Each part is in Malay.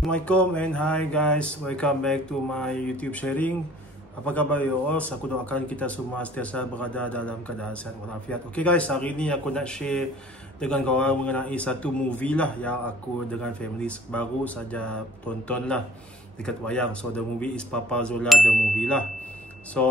Assalamualaikum and hi guys, welcome back to my YouTube sharing. Apa khabar you all? Aku doakan kita semua sentiasa berada dalam keadaan sihat walafiat. Okay guys, hari ni aku nak share dengan korang mengenai satu movie lah yang aku dengan family baru saja tonton lah dekat wayang. So the movie is Papa Zola the movie lah. So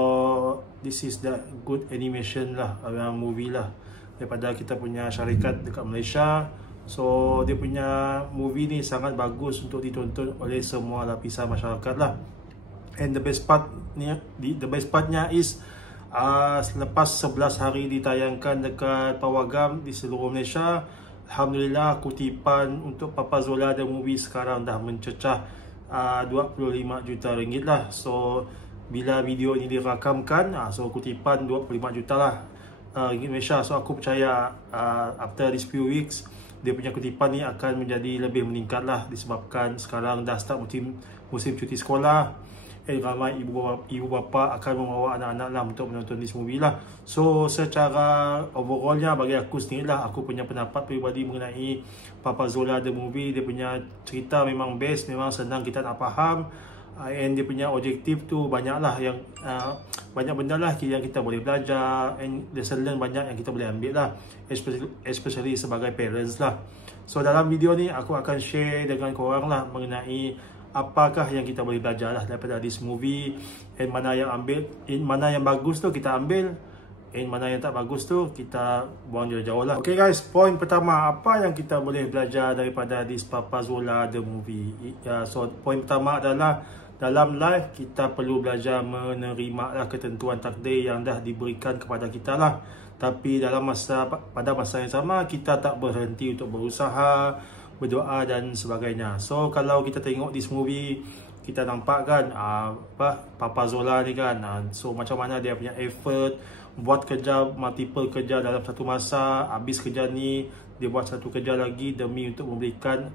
this is the good animation lah, movie lah daripada kita punya syarikat dekat Malaysia. So dia punya movie ni sangat bagus untuk ditonton oleh semua lapisan masyarakat lah. And the best partnya is selepas 11 hari ditayangkan dekat pawagam di seluruh Malaysia, alhamdulillah kutipan untuk Papa Zola the movie sekarang dah mencecah 25 juta ringgit lah. So bila video ini dirakamkan, so kutipan 25 juta lah ringgit Malaysia. So aku percaya after these few weeks dia punya kutipan ni akan menjadi lebih meningkat lah, disebabkan sekarang dah start musim cuti sekolah. Ramai ibu bapa akan membawa anak-anak lah untuk menonton this movie lah. So secara overallnya bagi aku sendiri lah, aku punya pendapat peribadi mengenai Papa Zola the movie, dia punya cerita memang best, memang senang kita nak faham. And dia punya objektif tu banyak lah, yang banyak benda lah yang kita boleh belajar, and lesson learn banyak yang kita boleh ambil lah, especially sebagai parents lah. So dalam video ni aku akan share dengan korang lah mengenai apakah yang kita boleh belajar lah daripada this movie, and mana yang bagus tu kita ambil, and mana yang tak bagus tu kita buang jauh-jauh lah. Okay guys, poin pertama, apa yang kita boleh belajar daripada this Papa Zola the movie. So poin pertama adalah dalam life kita perlu belajar menerima lah ketentuan takdir yang dah diberikan kepada kita lah. Tapi pada masa yang sama kita tak berhenti untuk berusaha, berdoa dan sebagainya. So kalau kita tengok this movie, kita nampak kan Papa Zola ni kan, so macam mana dia punya effort buat kerja, multiple kerja dalam satu masa. Habis kerja ni dia buat satu kerja lagi demi untuk memberikan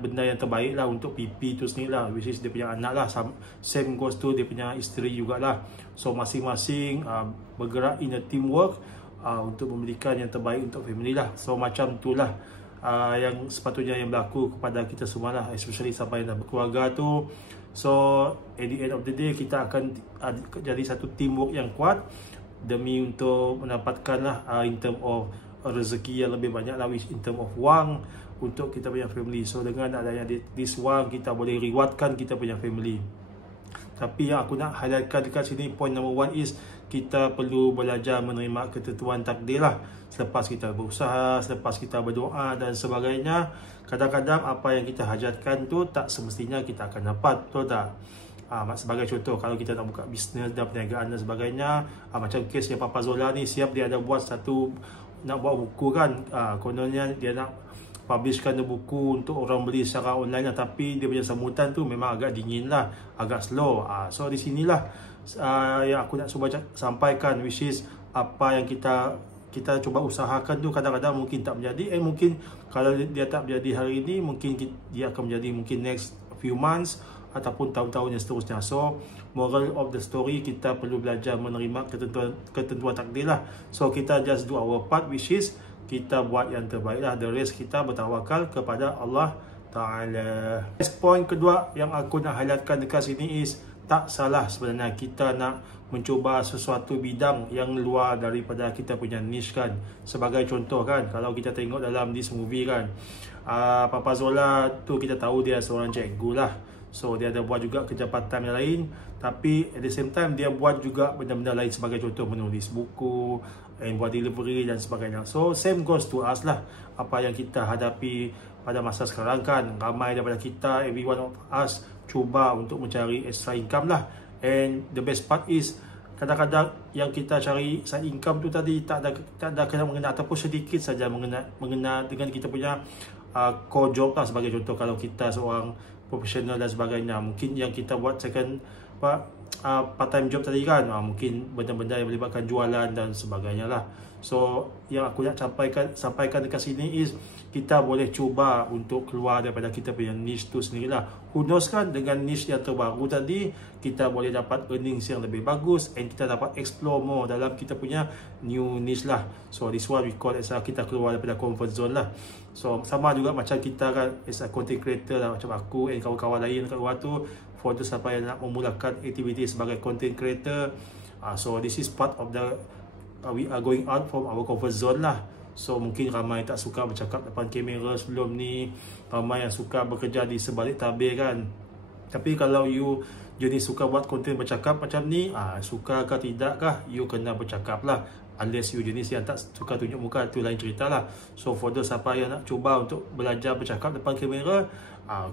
benda yang terbaik lah untuk pipi tu sendiri lah, which is dia punya anak lah. Same goes to dia punya isteri jugalah. So masing-masing bergerak in a teamwork untuk memberikan yang terbaik untuk family lah. So macam tu lah yang sepatutnya yang berlaku kepada kita semua lah, especially sampai dah berkeluarga tu. So at the end of the day kita akan jadi satu teamwork yang kuat demi untuk mendapatkan lah in term of rezeki yang lebih banyak lah, which in term of wang untuk kita punya family. So dengan adanya this wang, kita boleh rewardkan kita punya family. Tapi yang aku nak highlightkan dekat sini, point number one is kita perlu belajar menerima ketentuan takdir lah. Selepas kita berusaha, selepas kita berdoa dan sebagainya, kadang-kadang apa yang kita hajatkan tu tak semestinya kita akan dapat, betul tak? Sebagai contoh, kalau kita nak buka bisnes dan perniagaan dan sebagainya, macam kes yang Papa Zola ni, siap dia ada nak buat buku kan, kononnya dia nak publishkan buku untuk orang beli secara online lah, tapi dia punya sambutan tu memang agak dingin lah, agak slow. So di sinilah yang aku nak cuba sampaikan, which is apa yang kita cuba usahakan tu kadang-kadang mungkin tak menjadi, mungkin kalau dia tak menjadi hari ini, mungkin dia akan menjadi mungkin next few months ataupun tahun-tahun yang seterusnya. So moral of the story, kita perlu belajar menerima ketentuan takdir lah. So kita just do our part, which is kita buat yang terbaik lah. The rest kita bertawakal kepada Allah Ta'ala. Point kedua yang aku nak highlightkan dekat sini is, tak salah sebenarnya kita nak mencuba sesuatu bidang yang luar daripada kita punya niche kan. Sebagai contoh kan, kalau kita tengok dalam this movie kan, Papa Zola tu kita tahu dia seorang cikgu lah. So dia ada buat juga kerja part time yang lain, tapi at the same time dia buat juga benda-benda lain, sebagai contoh menulis buku, buat delivery dan sebagainya. So same goes to us lah. Apa yang kita hadapi pada masa sekarang kan, ramai daripada kita, every one of us cuba untuk mencari extra income lah. And the best part is, kadang-kadang yang kita cari side income tu tadi tak ada kena mengena, ataupun sedikit saja mengena dengan kita punya core job lah. Sebagai contoh, kalau kita seorang profesional dan sebagainya, mungkin yang kita buat part time job tadi kan, mungkin benda-benda yang melibatkan jualan dan sebagainya lah. So yang aku nak sampaikan dekat sini is kita boleh cuba untuk keluar daripada kita punya niche tu sendirilah. Who knows kan, dengan niche yang terbaru tadi kita boleh dapat earnings yang lebih bagus and kita dapat explore more dalam kita punya new niche lah. So this one we call as kita keluar daripada comfort zone lah. So sama juga macam kita kan as a content creator lah, macam aku and kawan-kawan lain kat luar tu, for those siapa yang nak memulakan aktiviti sebagai content creator, so this is part of the we are going out from our comfort zone lah. So mungkin ramai tak suka bercakap depan kamera sebelum ni, ramai yang suka bekerja di sebalik tabir kan. Tapi kalau you jenis suka buat konten bercakap macam ni, suka ke tidak kah, you kena bercakap lah. Unless you jenis yang tak suka tunjuk muka, tu lain cerita lah. So for those siapa yang nak cuba untuk belajar bercakap depan kamera,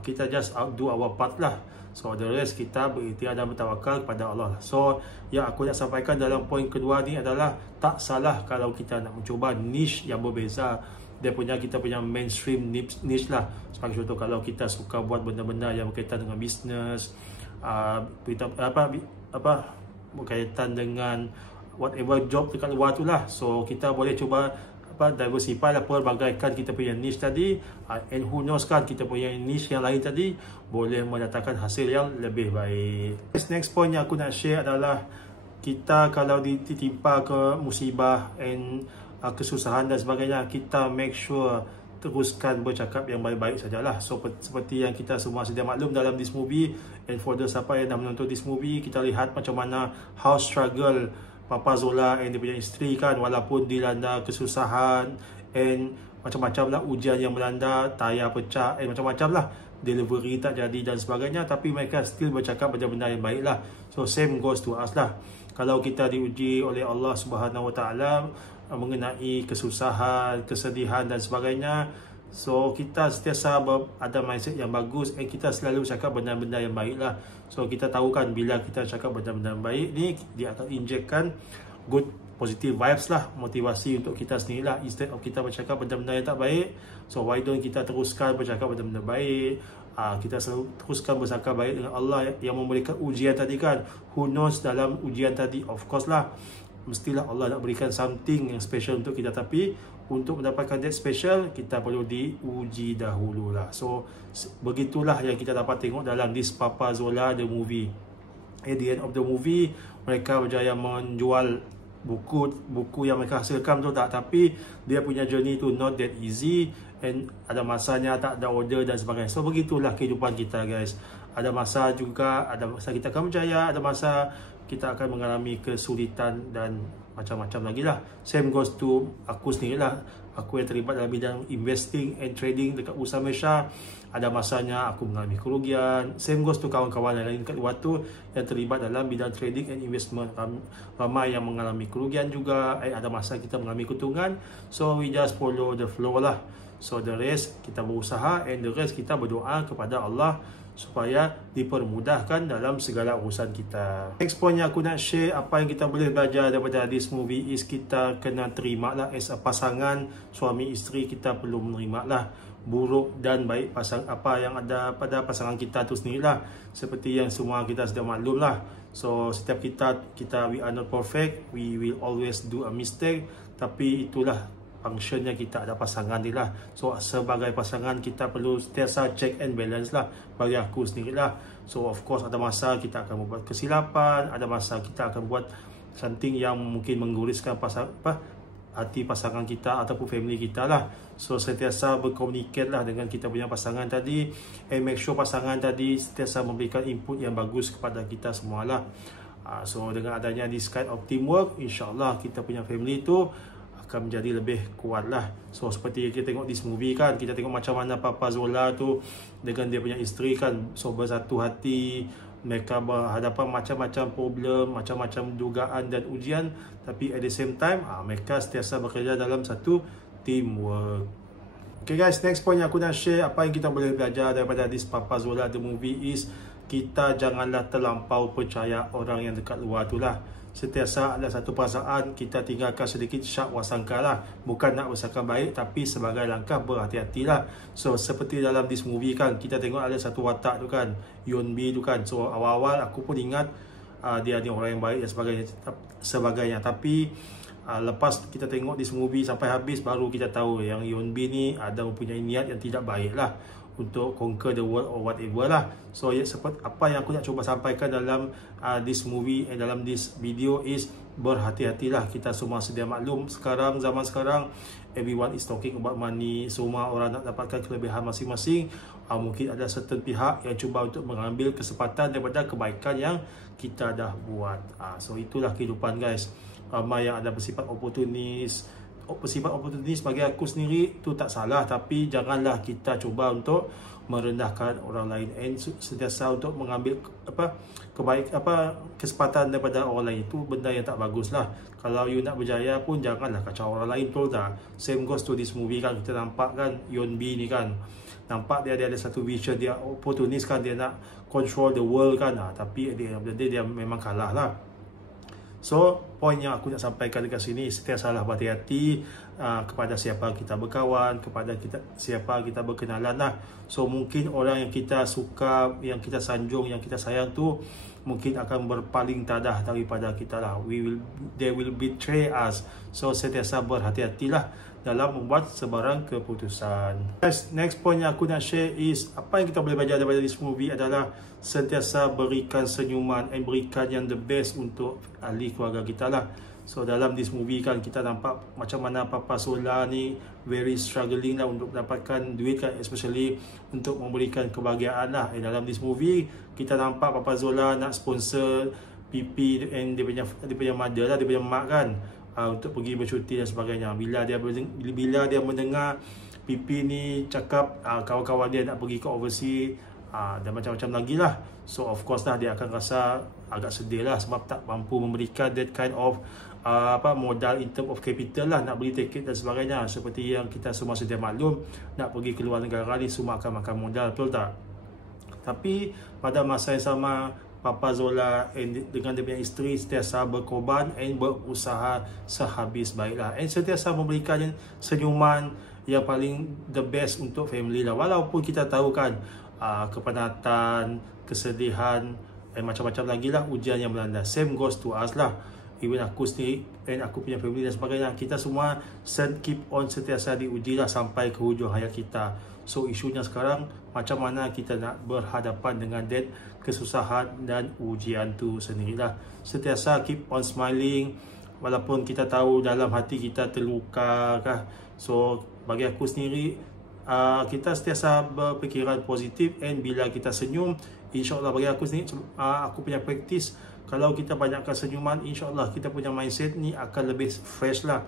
kita just do our part lah. So the rest kita berikhtiar dan bertawakal kepada Allah. So yang aku nak sampaikan dalam poin kedua ni adalah tak salah kalau kita nak mencuba niche yang berbeza daripada kita punya mainstream niche lah. Sebagai contoh, kalau kita suka buat benda-benda yang berkaitan dengan bisnes, berkaitan dengan whatever job dekat luar tu lah. So kita boleh cuba diversify lah, pelbagaikan kita punya niche tadi, and who knows kan, kita punya niche yang lain tadi boleh mendatangkan hasil yang lebih baik. Next point yang aku nak share adalah kita kalau ditimpa ke musibah and kesusahan dan sebagainya, kita make sure teruskan bercakap yang baik-baik sajalah. So seperti yang kita semua sedia maklum dalam this movie, and for those siapa yang dah menonton this movie, kita lihat macam mana how struggle Papa Zola and dia punya isteri kan, walaupun dilanda kesusahan and macam-macam lah ujian yang melanda, tayar pecah and macam-macam lah, delivery tak jadi dan sebagainya, tapi mereka still bercakap benda-benda yang baik lah. So same goes to us lah. Kalau kita diuji oleh Allah Subhanahu Wa Taala mengenai kesusahan, kesedihan dan sebagainya, so kita sentiasa ada mindset yang bagus and kita selalu cakap benda-benda yang baik lah. So kita tahu kan, bila kita cakap benda-benda yang baik ni, dia akan injekkan good positive vibes lah, motivasi untuk kita sendiri lah. Instead of kita bercakap benda-benda yang tak baik, so why don't kita teruskan bercakap benda-benda baik. Kita selalu teruskan bercakap baik dengan Allah yang memberikan ujian tadi kan. Who knows dalam ujian tadi, of course lah, mestilah Allah nak berikan something yang special untuk kita, tapi untuk mendapatkan that special, kita perlu diuji dahulu lah. So begitulah yang kita dapat tengok dalam this Papa Zola the movie. At the end of the movie, mereka berjaya menjual buku yang mereka hasilkan tu tak, tapi dia punya journey tu not that easy and ada masanya tak ada order dan sebagainya. So begitulah kehidupan kita guys. Ada masa juga, ada masa kita akan berjaya, ada masa kita akan mengalami kesulitan dan macam-macam lagi lah. Same goes to aku sendiri lah. Aku yang terlibat dalam bidang investing and trading dekat Bursa Malaysia, ada masanya aku mengalami kerugian. Same goes to kawan-kawan yang lain kat luar tu yang terlibat dalam bidang trading and investment, ramai yang mengalami kerugian juga. Ada masa kita mengalami keuntungan. So we just follow the flow lah. So the rest kita berusaha and the rest kita berdoa kepada Allah supaya dipermudahkan dalam segala urusan kita. Next point yang aku nak share, apa yang kita boleh belajar daripada this movie is kita kena terima lah as a pasangan, suami isteri, kita perlu menerima lah buruk dan baik apa yang ada pada pasangan kita tu sendirilah. Seperti yang semua kita sudah maklum lah. So setiap kita we are not perfect, we will always do a mistake, tapi itulah functionnya kita ada pasangan ni lah. So sebagai pasangan kita perlu sentiasa check and balance lah, bagi aku sendiri lah. So of course ada masa kita akan membuat kesilapan, ada masa kita akan buat something yang mungkin mengguriskan hati pasangan kita ataupun family kita lah. So sentiasa berkomunikasi lah dengan kita punya pasangan tadi, and make sure pasangan tadi sentiasa memberikan input yang bagus kepada kita semua lah. So dengan adanya this kind of teamwork, insyaAllah kita punya family tu akan menjadi lebih kuat lah. So seperti kita tengok this movie kan, kita tengok macam mana Papa Zola tu dengan dia punya isteri kan, so bersatu hati. Mereka berhadapan macam-macam problem, macam-macam dugaan dan ujian, tapi at the same time mereka sentiasa bekerja dalam satu teamwork. Okay guys, next point yang aku nak share, apa yang kita boleh belajar daripada this Papa Zola the movie is kita janganlah terlampau percaya orang yang dekat luar tu lah. Sentiasa ada satu perasaan, kita tinggalkan sedikit syak wasangka lah. Bukan nak bersangka baik, tapi sebagai langkah berhati-hati lah. So seperti dalam this movie kan, kita tengok ada satu watak tu kan, Yeon Bi tu kan. So awal-awal aku pun ingat dia ni orang yang baik dan sebagainya. Tapi lepas kita tengok this movie sampai habis, baru kita tahu yang Yeon Bin ni ada mempunyai niat yang tidak baik lah untuk conquer the world or whatever lah. So seperti apa yang aku nak cuba sampaikan dalam this movie dalam this video is, berhati-hatilah. Kita semua sedia maklum sekarang, zaman sekarang everyone is talking about money. Semua orang nak dapatkan kelebihan masing-masing. Mungkin ada certain pihak yang cuba untuk mengambil kesempatan daripada kebaikan yang kita dah buat. So itulah kehidupan guys. Ramai yang ada bersifat oportunis. Bersifat oportunis bagi aku sendiri tu tak salah, tapi janganlah kita cuba untuk merendahkan orang lain and sentiasa untuk mengambil kesempatan daripada orang lain. Itu benda yang tak bagus lah. Kalau you nak berjaya pun janganlah kacau orang lain, betul tak? Same goes to this movie kan. Kita nampak kan Yeon Bin ni kan, nampak dia ada satu vision, dia oportunis kan, dia nak control the world kan. Tapi dia memang kalah lah. So, poin yang aku nak sampaikan dekat sini, sentiasalah berhati-hati kepada siapa kita berkawan, kepada siapa kita berkenalan lah. So, mungkin orang yang kita suka, yang kita sanjung, yang kita sayang tu mungkin akan berpaling tadah daripada kita lah. They will betray us. So, sentiasa berhati-hatilah dalam membuat sebarang keputusan. Next point yang aku nak share is, apa yang kita boleh belajar daripada this movie adalah sentiasa berikan senyuman dan berikan yang the best untuk ahli keluarga kita lah. So dalam this movie kan kita nampak macam mana Papa Sola ni very struggling lah untuk mendapatkan duit kan, especially untuk memberikan kebahagiaan lah. Dalam this movie kita nampak Papa Zola nak sponsor Pipi and dia punya mother lah, dia punya mak kan, untuk pergi bercuti dan sebagainya. Bila dia mendengar Pipi ni cakap kawan-kawan dia nak pergi ke overseas dan macam-macam lagi lah, so of course lah dia akan rasa agak sedih lah sebab tak mampu memberikan that kind of modal in term of capital lah, nak beli tiket dan sebagainya. Seperti yang kita semua sedia maklum, nak pergi ke luar negara ni semua akan makan modal, betul tak? Tapi pada masa yang sama, Papa Zola dengan dia punya isteri sentiasa berkorban dan berusaha sehabis baiklah, dan sentiasa memberikan senyuman yang paling the best untuk family lah. Walaupun kita tahu kan kepenatan, kesedihan dan macam-macam lagi lah ujian yang melanda. Same goes to us lah. Even aku sendiri dan aku punya family dan sebagainya, kita semua keep on sentiasa diuji lah sampai ke hujung hayat kita. So isunya sekarang, macam mana kita nak berhadapan dengan that kesusahan dan ujian tu sendirilah. Sentiasa keep on smiling walaupun kita tahu dalam hati kita terluka kah. So bagi aku sendiri, kita sentiasa berfikiran positif, and bila kita senyum, insyaAllah bagi aku sendiri, aku punya praktis, kalau kita banyakkan senyuman, insyaAllah kita punya mindset ni akan lebih fresh lah.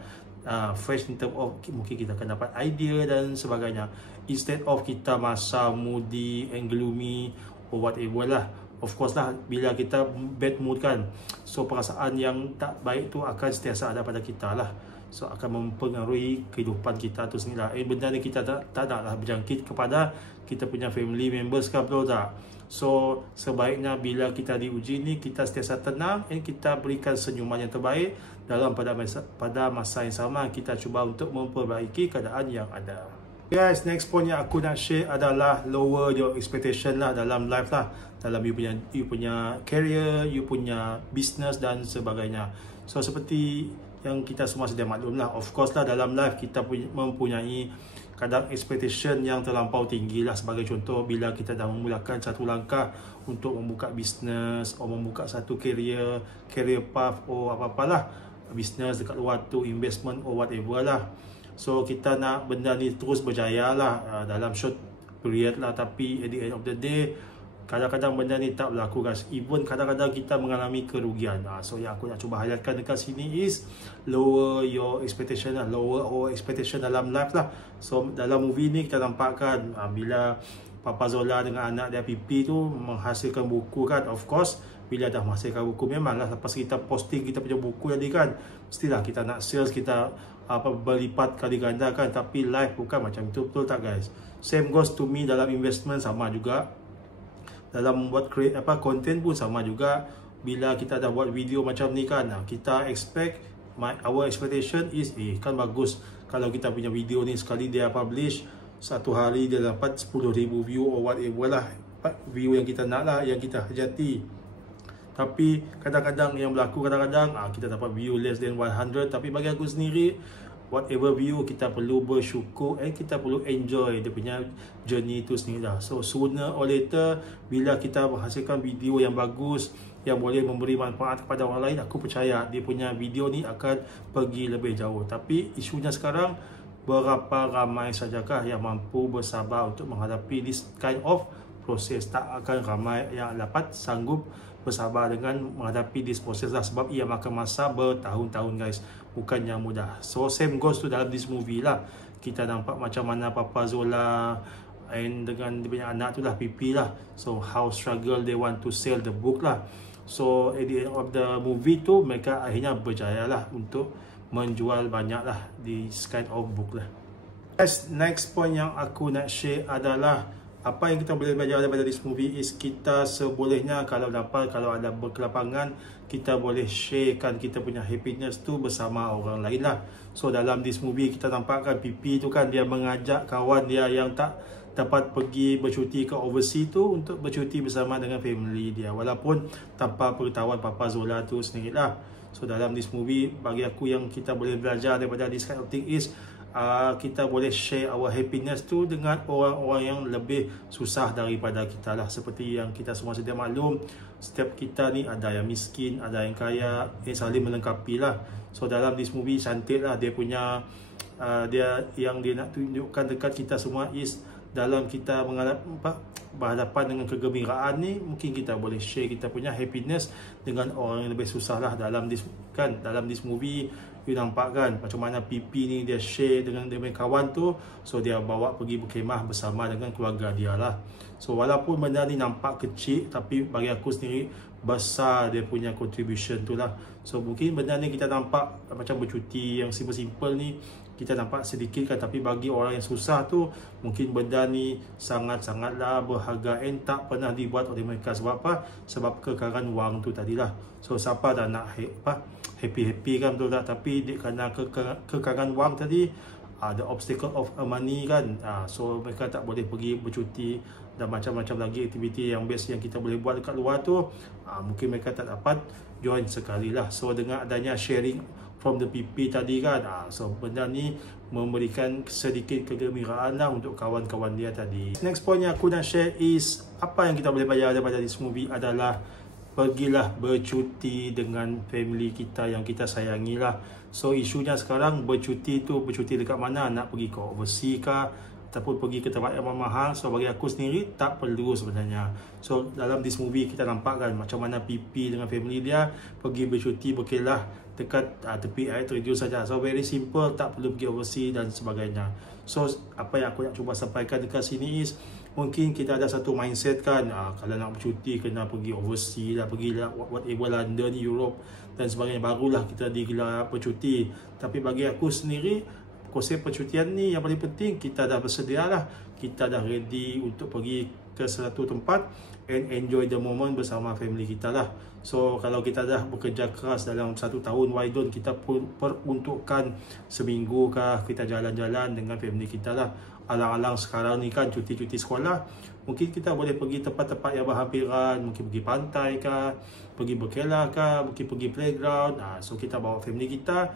Fresh in term of mungkin kita akan dapat idea dan sebagainya, instead of kita masa moody and gloomy or whatever lah. Of course lah, bila kita bad mood kan, so perasaan yang tak baik tu akan sentiasa ada pada kita lah. So akan mempengaruhi kehidupan kita tu sendiri lah. Benda ni kita tak naklah berjangkit kepada kita punya family members kan, betul tak? So sebaiknya bila kita diuji ni, kita sentiasa tenang dan kita berikan senyuman yang terbaik. Dalam pada masa yang sama, kita cuba untuk memperbaiki keadaan yang ada. Guys, next point yang aku nak share adalah lower your expectation lah dalam life lah. Dalam you punya career, you punya business dan sebagainya. So seperti yang kita semua sedia maklum lah, of course lah dalam life kita mempunyai kadar expectation yang terlampau tinggi lah. Sebagai contoh, bila kita dah memulakan satu langkah untuk membuka bisnes atau membuka satu career path atau apa-apalah, bisnes dekat luar tu, investment or whatever lah. So kita nak benda ni terus berjaya lah dalam short period lah. Tapi at the end of the day, kadang-kadang benda ni tak berlaku guys. Even kadang-kadang kita mengalami kerugian. So yang aku nak cuba highlightkan dekat sini is lower your expectation lah. Lower our expectation dalam life lah. So dalam movie ni kita nampakkan bila Papa Zola dengan anak dia Pipi tu menghasilkan buku kan. Of course, bila dah menghasilkan buku, memanglah lepas kita posting kita punya buku tadi kan, mestilah kita nak sales, kita berlipat kali ganda kan. Tapi life bukan macam itu, betul tak guys? Same goes to me dalam investment, sama juga. Dalam membuat content pun sama juga. Bila kita dah buat video macam ni kan, kita expect, our expectation is kan bagus kalau kita punya video ni sekali dia publish, satu hari dia dapat 10,000 view or whatever lah, view yang kita nak lah, yang kita hajati. Tapi kadang-kadang yang berlaku, kadang-kadang kita dapat view less than 100. Tapi bagi aku sendiri, whatever view, kita perlu bersyukur kita perlu enjoy dia punya journey tu sendiri lah. So sooner or later, bila kita menghasilkan video yang bagus, yang boleh memberi manfaat kepada orang lain, aku percaya dia punya video ni akan pergi lebih jauh. Tapi isunya sekarang, berapa ramai sajakah yang mampu bersabar untuk menghadapi this kind of proses? Tak akan ramai yang dapat sanggup bersabar dengan menghadapi this proses lah, sebab ia makan masa bertahun-tahun guys, bukan yang mudah. So same goes to dalam this movie lah. Kita nampak macam mana Papa Zola and dengan dia punya anak tu lah, Pipi lah. So how struggle they want to sell the book lah. So at the end of the movie tu, mereka akhirnya berjaya lah untuk menjual banyak lah this kind of book lah. Guys, next point yang aku nak share adalah apa yang kita boleh belajar daripada this movie is kita sebolehnya kalau ada berkelapangan, kita boleh sharekan kita punya happiness tu bersama orang lain lah. So dalam this movie kita nampakkan Pipi tu kan, dia mengajak kawan dia yang tak dapat pergi bercuti ke overseas tu untuk bercuti bersama dengan family dia, walaupun tanpa pengetahuan Papa Zola tu sendiri lah. So dalam this movie, bagi aku yang kita boleh belajar daripada this kind of thing is kita boleh share our happiness tu dengan orang-orang yang lebih susah daripada kita lah. Seperti yang kita semua sedia maklum, setiap kita ni ada yang miskin, ada yang kaya, saling melengkapi lah. So dalam this movie cantik lah dia punya dia nak tunjukkan dekat kita semua is dalam kita berhadapan dengan kegembiraan ni, mungkin kita boleh share kita punya happiness dengan orang yang lebih susah lah. Dalam this movie you nampak kan macam mana Pipi ni dia share dengan dia punya kawan tu. So dia bawa pergi berkhemah bersama dengan keluarga dia lah. So walaupun benda ni nampak kecil, tapi bagi aku sendiri besar dia punya contribution tu lah. So mungkin benda ni kita nampak macam bercuti yang simple-simple ni, kita nampak sedikit kan, tapi bagi orang yang susah tu mungkin benda ni sangat-sangatlah berharga and tak pernah dibuat oleh mereka. Sebab apa? Sebab kekarangan wang tu tadilah. So siapa dah nak happy kan, betul tak? Tapi kerana kekarangan wang tadi, the obstacle of money kan, so mereka tak boleh pergi bercuti dan macam-macam lagi aktiviti yang best yang kita boleh buat dekat luar tu, mungkin mereka tak dapat join sekali lah. So dengan adanya sharing from the PP tadi kan, so benda ni memberikan sedikit kegembiraan lah untuk kawan-kawan dia tadi. Next point yang aku nak share is apa yang kita boleh belajar daripada this movie adalah pergilah bercuti dengan family kita yang kita sayangi lah. So isunya sekarang bercuti dekat mana? Nak pergi ke overseas kah? Ataupun pergi ke tempat yang mahal? So bagi aku sendiri tak perlu sebenarnya. So dalam this movie kita nampak kan macam mana Pipi dengan family dia pergi bercuti berkelah dekat tepi air terjun saja. So very simple, tak perlu pergi overseas dan sebagainya. So apa yang aku nak cuba sampaikan dekat sini is mungkin kita ada satu mindset kan, kalau nak bercuti kena pergi overseas lah, pergilah whatever London, Europe dan sebagainya, barulah kita digelar bercuti. Tapi bagi aku sendiri, konsep percutian ni yang paling penting kita dah bersedia lah, kita dah ready untuk pergi ke satu tempat and enjoy the moment bersama family kita lah. So kalau kita dah bekerja keras dalam satu tahun, why don't kita pun peruntukkan seminggu kah kita jalan-jalan dengan family kita lah. Alang-alang sekarang ni kan cuti-cuti sekolah, mungkin kita boleh pergi tempat-tempat yang berhampiran, mungkin pergi pantai kah, pergi berkelah kah, mungkin pergi playground. So kita bawa family kita,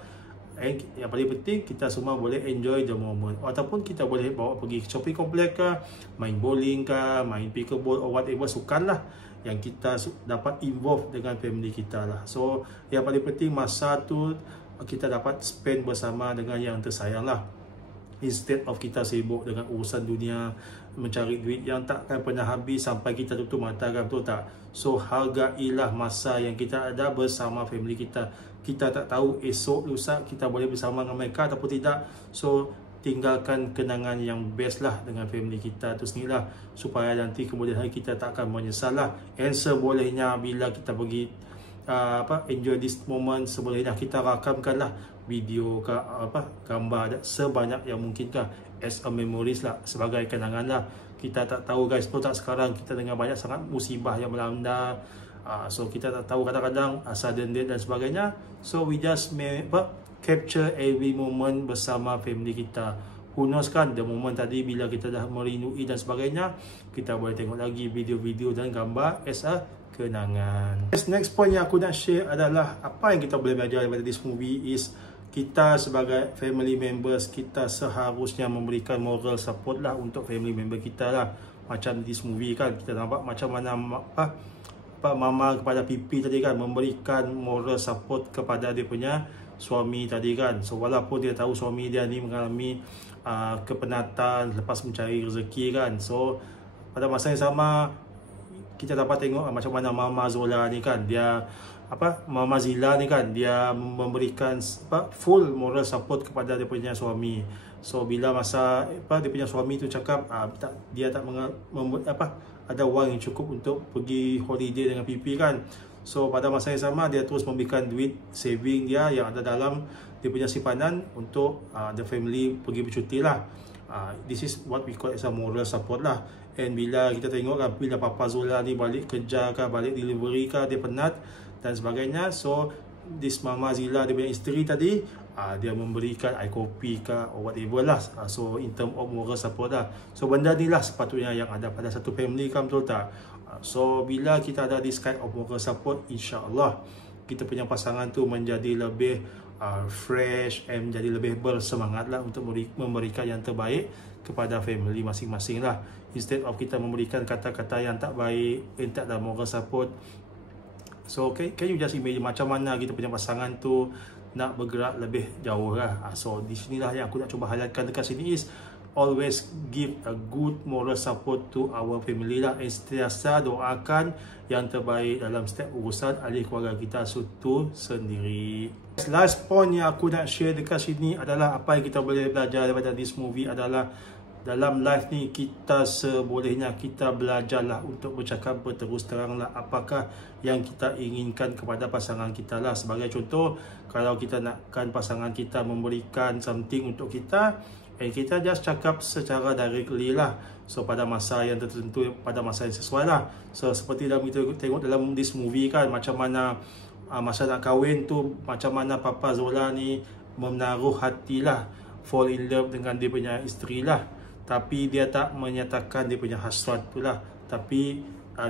and yang paling penting kita semua boleh enjoy the moment. Ataupun kita boleh bawa pergi shopping complex kah, main bowling kah, main pickleball or whatever sukan lah yang kita dapat involve dengan family kita lah. So yang paling penting masa tu kita dapat spend bersama dengan yang tersayang lah, instead of kita sibuk dengan urusan dunia, mencari duit yang takkan pernah habis sampai kita tutup mata kan, betul tak? So hargailah masa yang kita ada bersama family kita. Kita tak tahu esok lusa kita boleh bersama dengan mereka ataupun tidak. So tinggalkan kenangan yang best lah dengan family kita tu sendiri lah, supaya nanti kemudian hari kita tak akan menyesal lah. And sebolehnya bila kita pergi enjoy this moment, sebolehnya kita rakamkan lah video ke gambar sebanyak yang mungkin lah, as a memories lah, sebagai kenangan lah. Kita tak tahu guys, betul tak, sekarang kita dengar banyak sangat musibah yang melanda, so kita tak tahu kadang-kadang sudden death dan sebagainya. So we just capture every moment bersama family kita. Who knows kan, the moment tadi bila kita dah merinui dan sebagainya, kita boleh tengok lagi video-video dan gambar as a kenangan. Next point yang aku nak share adalah apa yang kita boleh belajar daripada this movie is kita sebagai family members, kita seharusnya memberikan moral support lah untuk family member kita lah. Macam this movie kan, kita nampak macam mana mama kepada pipi tadi kan, memberikan moral support kepada dia punya suami tadi kan. So walaupun dia tahu suami dia ni mengalami kepenatan lepas mencari rezeki kan. So pada masa yang sama kita dapat tengok macam mana Mama Zola ni kan, dia Mama Zila ni kan, dia memberikan full moral support kepada dia punya suami. So bila masa dia punya suami tu cakap dia tak ada wang yang cukup untuk pergi holiday dengan pipi kan. So pada masa yang sama dia terus memberikan duit saving dia yang ada dalam dia punya simpanan untuk the family pergi bercuti lah. This is what we call as a moral support lah. And bila kita tengok kan, bila Papa Zola ni balik kerja kah, balik delivery kah, dia penat dan sebagainya. So this Mama Zila, dia punya isteri tadi, dia memberikan air kopi kah or whatever lah. So in term of moral support lah. So benda ni lah sepatutnya yang ada pada satu family kan, betul tak? So bila kita ada this kind of moral support, insyaAllah kita punya pasangan tu menjadi lebih fresh and menjadi lebih bersemangat lah untuk memberikan yang terbaik kepada family masing-masing lah. Instead of kita memberikan kata-kata yang tak baik, yang tak ada moral support. So can you just imagine macam mana kita punya pasangan tu nak bergerak lebih jauh lah. So di sinilah yang aku nak cuba highlightkan dekat sini is always give a good moral support to our family lah. And sentiasa doakan yang terbaik dalam setiap urusan ahli keluarga kita itu sendiri. Last point yang aku nak share dekat sini adalah apa yang kita boleh belajar daripada this movie adalah dalam life ni kita sebolehnya kita belajarlah untuk bercakap berterus terang lah apakah yang kita inginkan kepada pasangan kita lah. Sebagai contoh, kalau kita nakkan pasangan kita memberikan something untuk kita, kita just cakap secara directly lah. So pada masa yang tertentu, pada masa yang sesuai lah. So seperti dalam kita tengok dalam this movie kan, macam mana masa nak kahwin tu, macam mana Papa Zola ni menaruh hati lah, fall in love dengan dia punya isteri lah. Tapi dia tak menyatakan dia punya hasrat tu lah. Tapi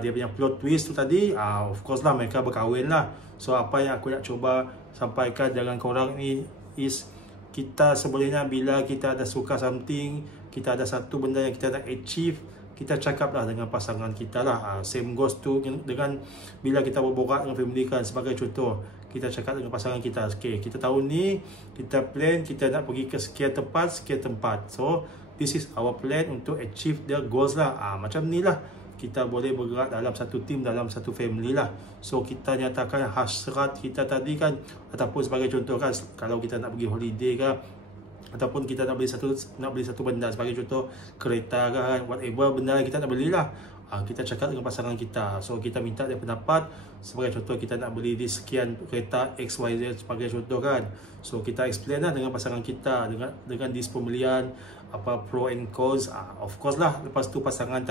dia punya plot twist tu tadi, of course lah mereka berkahwin lah. So apa yang aku nak cuba sampaikan dengan korang ni is kita sebenarnya bila kita ada suka something, kita ada satu benda yang kita nak achieve, kita cakaplah dengan pasangan kita lah. Same goes to dengan bila kita berborak dengan family kan. Sebagai contoh, kita cakap dengan pasangan kita, okay, kita tahun ni kita plan kita nak pergi ke sekian tempat. So this is our plan untuk achieve the goals lah. Macam ni lah kita boleh bergerak dalam satu team, dalam satu family lah. So kita nyatakan hasrat kita tadi kan, ataupun sebagai contoh kan, kalau kita nak pergi holiday kan, ataupun kita nak beli satu benda, sebagai contoh kereta kan, whatever benda kita nak belilah, kita cakap dengan pasangan kita. So kita minta dia pendapat. Sebagai contoh, kita nak beli di sekian kereta XYZ sebagai contoh kan. So kita explain lah dengan pasangan kita dengan this pembelian, apa pro and cons. Of course lah, lepas tu pasangan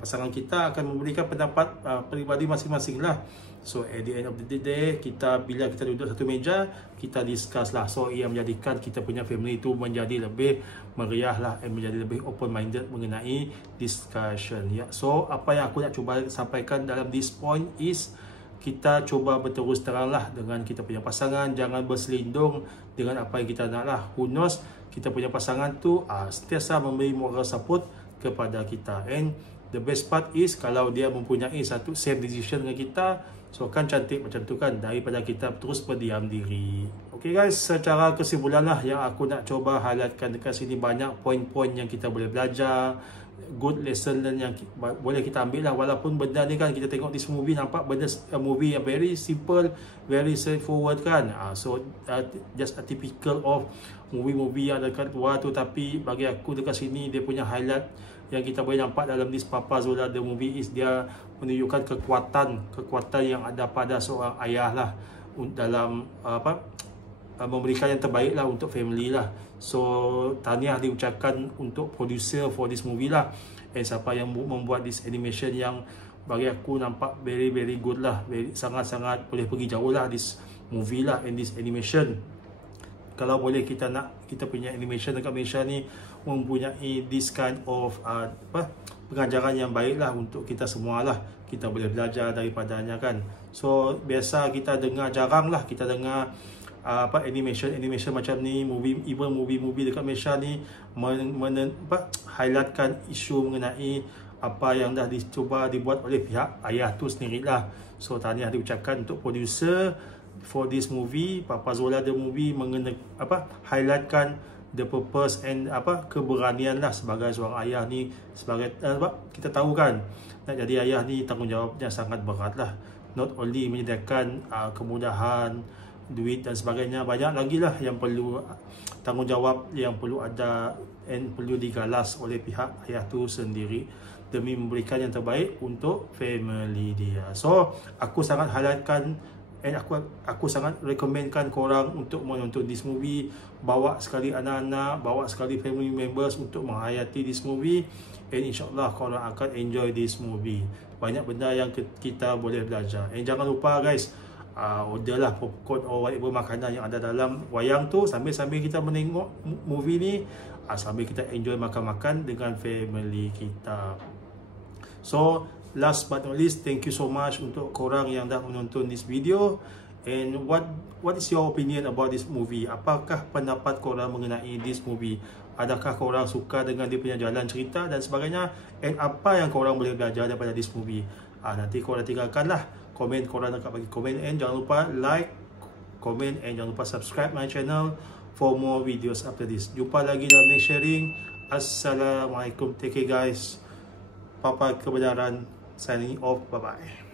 pasangan kita akan memberikan pendapat peribadi masing-masing lah. So at the end of the day, bila kita duduk satu meja, kita discuss lah. So ia menjadikan kita punya family itu menjadi lebih meriah lah, dan menjadi lebih open minded mengenai discussion ya. So apa yang aku nak cuba sampaikan dalam this point is kita cuba berterus terang lah dengan kita punya pasangan. Jangan berselindung dengan apa yang kita nak lah. Who knows, kita punya pasangan tu sentiasa memberi moral support kepada kita. And the best part is kalau dia mempunyai satu same decision dengan kita, so kan cantik macam tu kan, daripada kita terus berdiam diri. Okay guys, secara kesimpulan lah yang aku nak coba highlightkan dekat sini, banyak poin-poin yang kita boleh belajar, good lesson yang boleh kita ambil lah. Walaupun benda ni kan, kita tengok this movie nampak benda movie yang very simple, very straightforward kan. So just a typical of movie-movie yang dekat luar tu, tapi bagi aku dekat sini dia punya highlight yang kita boleh nampak dalam this Papa Zola the movie is dia menunjukkan kekuatan yang ada pada seorang ayah lah dalam memberikan yang terbaik lah untuk family lah. So tahniah diucapkan untuk producer for this movie lah, and siapa yang membuat this animation yang bagi aku nampak very good lah, sangat-sangat boleh pergi jauh lah this movie lah and this animation. Kalau boleh kita punya animation dekat Malaysia ni mempunyai this kind of pengajaran yang baik lah untuk kita semua lah. Kita boleh belajar daripadanya kan. So biasa kita dengar, jarang lah kita dengar animation macam ni, movie dekat Malaysia ni highlightkan isu mengenai apa yang dah dicuba dibuat oleh pihak ayah tu sendirilah. So tahniah diucapkan untuk producer for this movie, Papa Zola the movie, highlightkan the purpose and keberanian lah sebagai seorang ayah ni. Sebagai kita tahu kan, nak jadi ayah ni tanggungjawabnya sangat berat lah. Not only menyediakan kemudahan, duit dan sebagainya, banyak lagi lah yang perlu tanggungjawab, yang perlu ada and perlu digalas oleh pihak ayah tu sendiri demi memberikan yang terbaik untuk family dia. So aku sangat highlightkan and aku sangat recommendkan korang untuk menonton this movie. Bawa sekali anak-anak, bawa sekali family members untuk menghayati this movie, and insyaAllah korang akan enjoy this movie. Banyak benda yang kita boleh belajar. And jangan lupa guys, orderlah popcorn or whatever makanan yang ada dalam wayang tu sambil kita menengok movie ni, sambil kita enjoy makan-makan dengan family kita. So last but not least, thank you so much untuk korang yang dah menonton this video. And what is your opinion about this movie? Apakah pendapat korang mengenai this movie? Adakah korang suka dengan dia punya jalan cerita dan sebagainya? And apa yang korang boleh belajar daripada this movie? Nanti korang tinggalkanlah komen korang dekat bagi komen. And jangan lupa like, comment, and jangan lupa subscribe my channel for more videos after this. Jumpa lagi dalam next sharing. Assalamualaikum. Take care guys. Papa Kebenaran signing off. Bye bye.